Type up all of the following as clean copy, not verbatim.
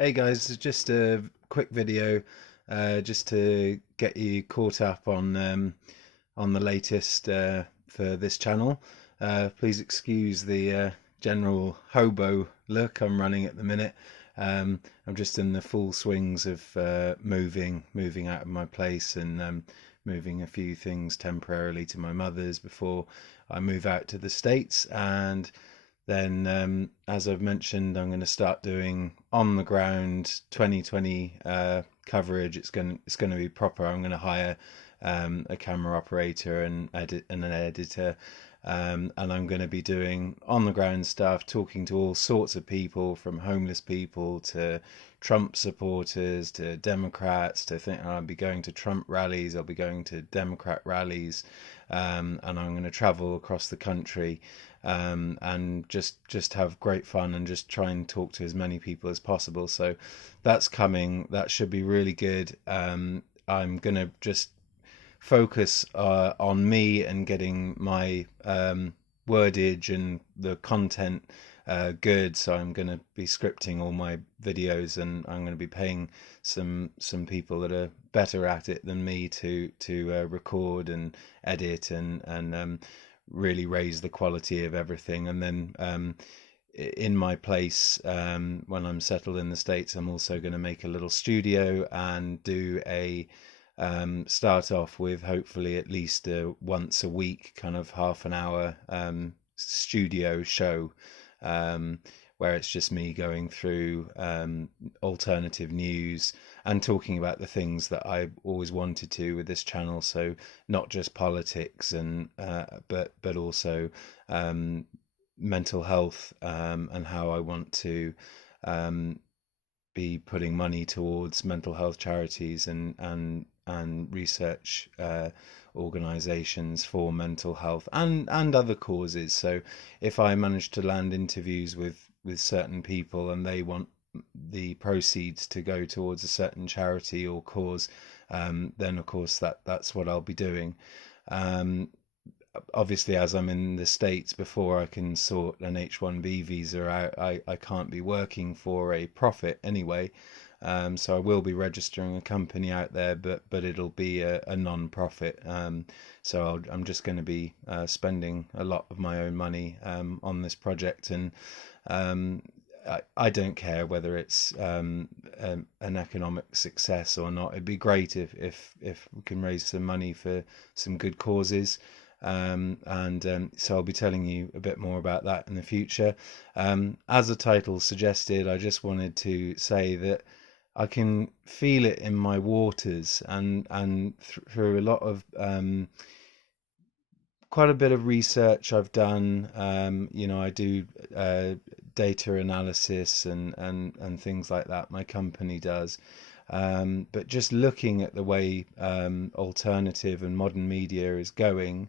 Hey guys, just a quick video, just to get you caught up on the latest for this channel. Please excuse the general hobo look I'm running at the minute. I'm just in the full swings of moving out of my place and moving a few things temporarily to my mother's before I move out to the States. And then, as I've mentioned, I'm going to start doing on the ground 2020 coverage. It's going to be proper. I'm going to hire a camera operator and an editor, and I'm going to be doing on the ground stuff, talking to all sorts of people, from homeless people to Trump supporters to Democrats. I'll be going to Trump rallies. I'll be going to Democrat rallies, and I'm going to travel across the country, and just have great fun and just try and talk to as many people as possible. So that's coming. That should be really good. I'm gonna just focus on me and getting my wordage and the content good. So I'm going to be scripting all my videos, and I'm going to be paying some people that are better at it than me to record and edit and really raise the quality of everything. And then in my place, when I'm settled in the States, I'm also going to make a little studio and do a start off with hopefully at least a once a week kind of half an hour studio show, um, where it's just me going through alternative news and talking about the things that I always wanted to with this channel. So not just politics and but also mental health, and how I want to um, be putting money towards mental health charities and research organizations for mental health and other causes. So if I manage to land interviews with certain people and they want the proceeds to go towards a certain charity or cause, then of course that's what I'll be doing. Um, Obviously, as I'm in the States, before I can sort an H-1B visa out, I can't be working for a profit anyway. So I will be registering a company out there, but it'll be a non-profit. So I'm just going to be spending a lot of my own money on this project, and um, I don't care whether it's an economic success or not. It'd be great if we can raise some money for some good causes. And so I'll be telling you a bit more about that in the future. As the title suggested, I just wanted to say that I can feel it in my waters, and through a lot of quite a bit of research I've done. I do data analysis and things like that. My company does. But just looking at the way alternative and modern media is going,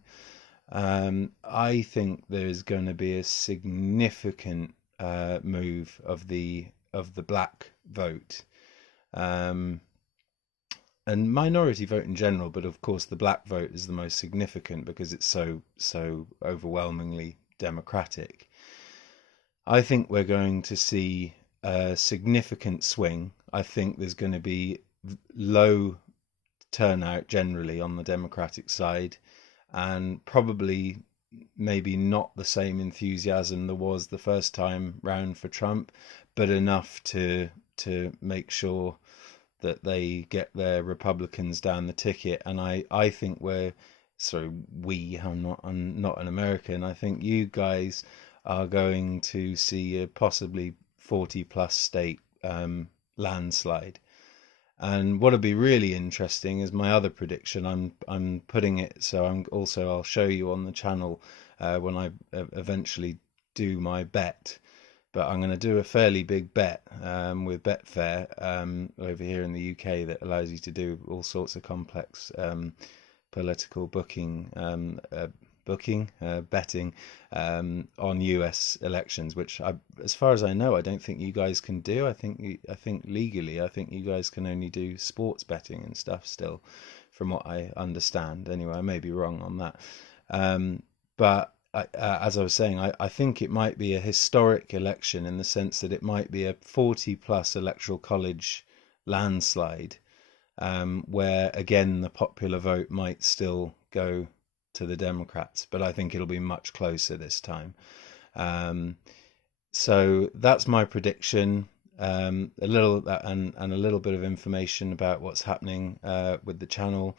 I think there's going to be a significant move of the black vote, um, and minority vote in general, but of course the black vote is the most significant because it's so overwhelmingly democratic. I think we're going to see a significant swing. I think there's going to be low turnout generally on the Democratic side, and probably maybe not the same enthusiasm there was the first time round for Trump, but enough to make sure that they get their Republicans down the ticket. And I think I'm not an American. I think you guys are going to see a possibly 40 plus state landslide. And what'll be really interesting is my other prediction. I'm putting it so I'll show you on the channel when I eventually do my bet. But I'm going to do a fairly big bet with Betfair over here in the UK that allows you to do all sorts of complex political betting on US elections, which as far as I know, I don't think you guys can do. I think legally, I think you guys can only do sports betting and stuff still, from what I understand. Anyway, I may be wrong on that. Um, but as I was saying, I think it might be a historic election in the sense that it might be a 40 plus electoral college landslide, where again the popular vote might still go to the Democrats, but I think it'll be much closer this time. Um, so that's my prediction. A little and a little bit of information about what's happening with the channel.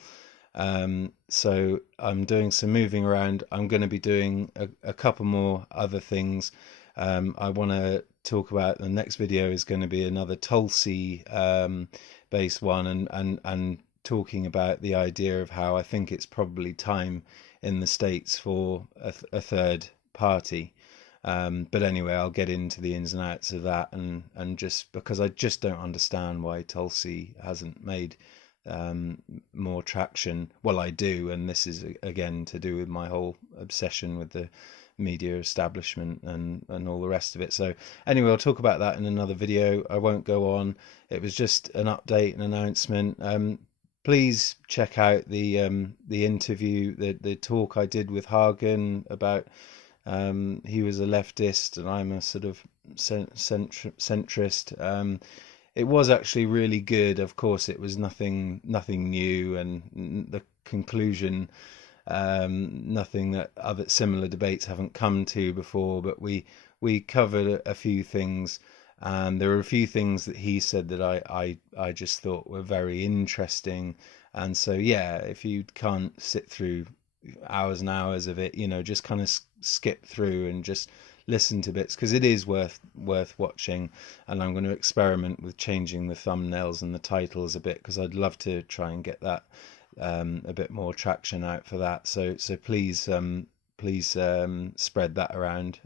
So I'm doing some moving around. I'm going to be doing a couple more other things. I want to talk about, the next video is going to be another Tulsi based one, and talking about the idea of how I think it's probably time in the States for a third party. But anyway, I'll get into the ins and outs of that, and just because I just don't understand why Tulsi hasn't made more traction. Well, I do, and this is again to do with my whole obsession with the media establishment and all the rest of it. So anyway, I'll talk about that in another video. I won't go on. It was just an update, an announcement. Please check out the interview, the talk I did with Hagen about. He was a leftist and I'm a sort of centrist. It was actually really good. Of course, it was nothing new, and the conclusion, nothing that other similar debates haven't come to before. But we covered a few things, and there were a few things that he said that I just thought were very interesting. And so yeah, if you can't sit through hours and hours of it, just kind of skip through and just listen to bits, because it is worth watching. And I'm going to experiment with changing the thumbnails and the titles a bit, because I'd love to try and get that a bit more traction out for that. So please spread that around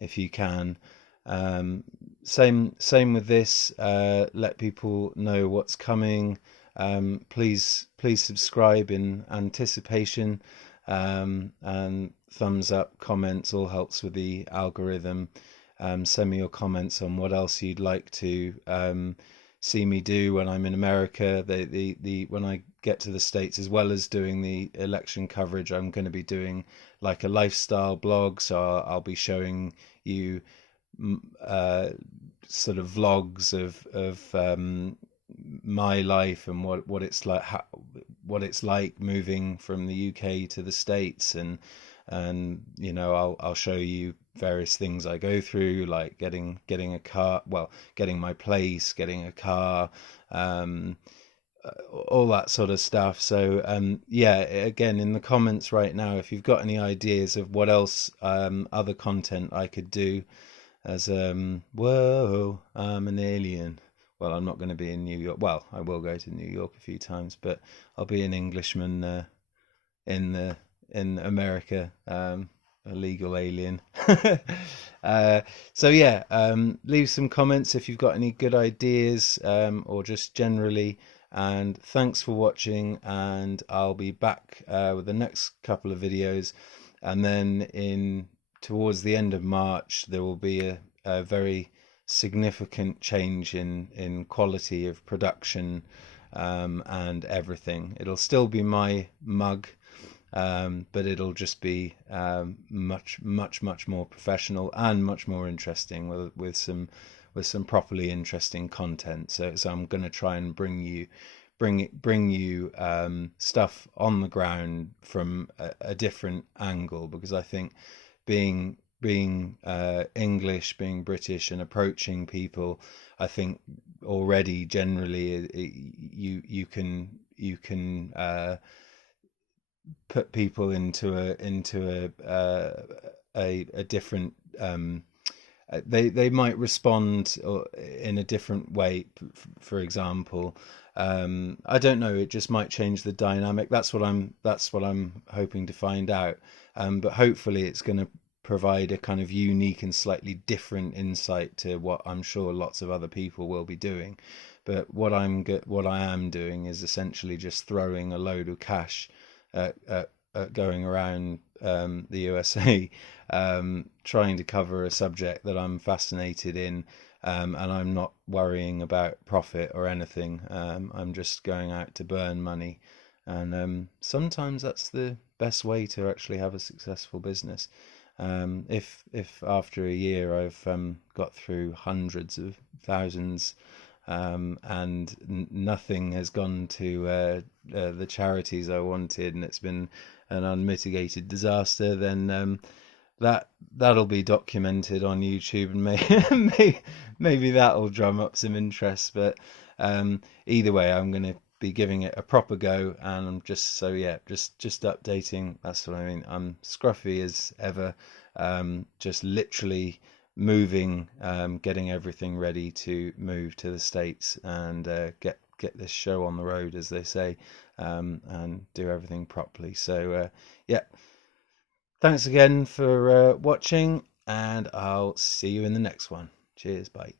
if you can. Same with this. Let people know what's coming. Please subscribe in anticipation, and thumbs up, comments, all helps with the algorithm. Send me your comments on what else you'd like to see me do when I'm in America. When I get to the States, as well as doing the election coverage, I'm going to be doing like a lifestyle blog. So I'll be showing you sort of vlogs of my life and what it's like, what it's like moving from the UK to the States, and I'll show you various things I go through, like getting a car, well, getting my place, getting a car, all that sort of stuff. So yeah, again, in the comments right now, if you've got any ideas of what else other content I could do, as whoa, I'm an alien. Well, I'm not going to be in New York. Well, I will go to New York a few times, but I'll be an Englishman in America, a legal alien. So yeah, leave some comments if you've got any good ideas, or just generally. And thanks for watching, and I'll be back with the next couple of videos, and then towards the end of March there will be a very significant change in quality of production, and everything. It'll still be my mug, but it'll just be much more professional and much more interesting, with some properly interesting content. So I'm going to try and bring you stuff on the ground from a different angle, because I think being English, being British, and approaching people, I think already generally you can put people into a different, they might respond in a different way. For example, I don't know, it just might change the dynamic. That's what I'm hoping to find out. But hopefully it's going to provide a kind of unique and slightly different insight to what I'm sure lots of other people will be doing. But what I am doing is essentially just throwing a load of cash at going around the USA, trying to cover a subject that I'm fascinated in, and I'm not worrying about profit or anything. I'm just going out to burn money, and sometimes that's the best way to actually have a successful business. If after a year I've got through hundreds of thousands, and nothing has gone to the charities I wanted, and it's been an unmitigated disaster, then that'll be documented on YouTube, and maybe that'll drum up some interest. But either way, I'm going to be giving it a proper go, and I'm just just updating. That's what I mean. I'm scruffy as ever, just literally moving, getting everything ready to move to the States and get this show on the road, as they say, and do everything properly. So yeah, thanks again for watching, and I'll see you in the next one. Cheers, bye.